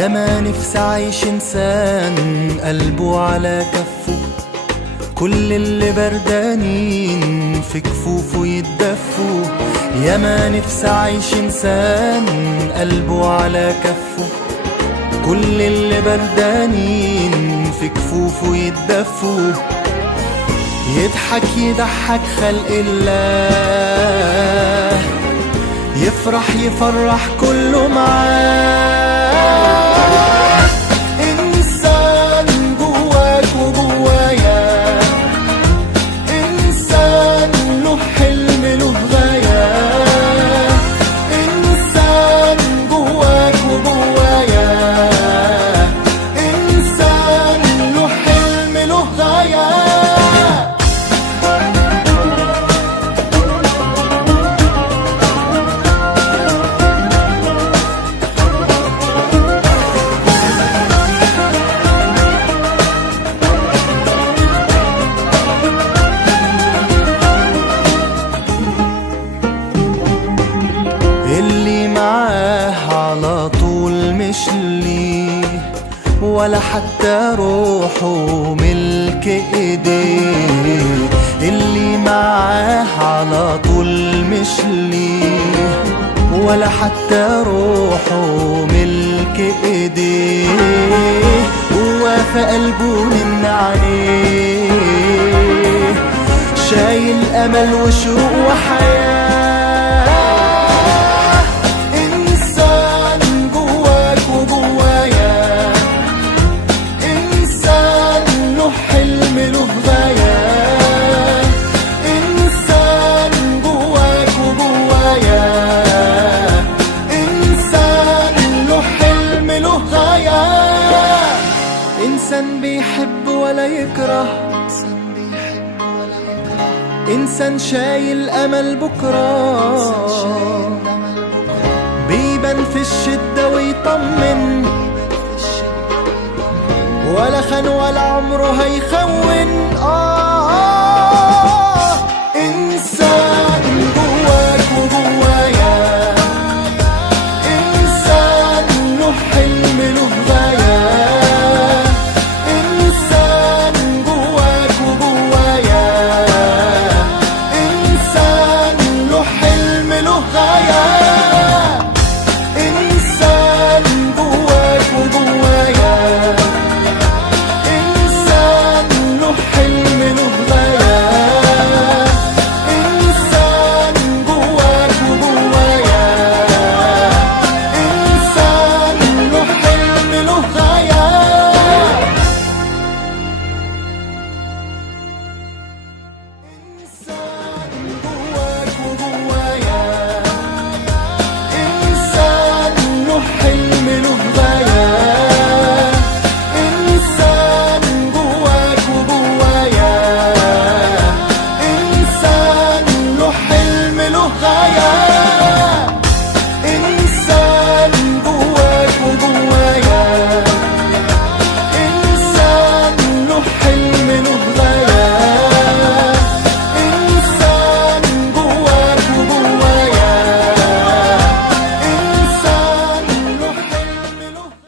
ياما نفسي أعيش إنسان قلبه على كفه، كل اللي بردانين في كفوفه يتدفوا. ياما نفسي أعيش إنسان قلبه على كفه، كل اللي بردانين في كفوفه يتدفوا. يضحك يضحك خلق الله، يفرح يفرح كله معاه. إنسان جواك وجوايا، إنسان له حلم له غاية. إنسان جواك وجوايا، إنسان له حلم له غاية. اللي معاه على طول مش ليه، ولا حتى روحه ملك ايديه. اللي معاه على طول مش ليه، ولا حتى روحه ملك ايديه. هو في قلبه من عليه، شايل امل وشوق وحياه. إنسان بيحب ولا يكره، إنسان شايل أمل بكرة، بيبان في الشدة ويطمن، ولا خان ولا عمره هيخون.